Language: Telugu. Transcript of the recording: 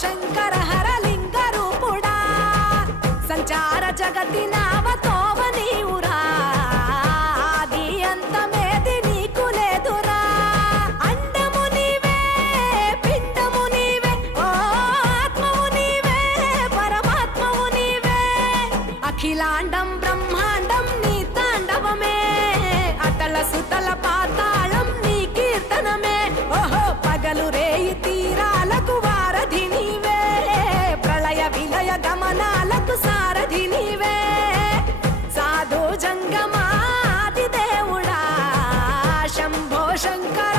శంకర హరలింగ రూపుడా సంచార జగతి నామతోవ నీవురా ఆది అంతమేది నీకు లేదురా అండము నీవే పిండము నీవే ఓ ఆత్మవు నీవే పరమాత్మవు నీవే అఖిలాండం బ్రహ్మాండం నీ తాండవమే అతల సుతల పాతాళం నీ కీర్తనమే ఓహో పగలు రేయి తీరాలకు వారధి నీవే ప్రళయ విలయ గమనాలకు సారథి నీవే సాధు జంగమాది దేవుడా శంభో శంకర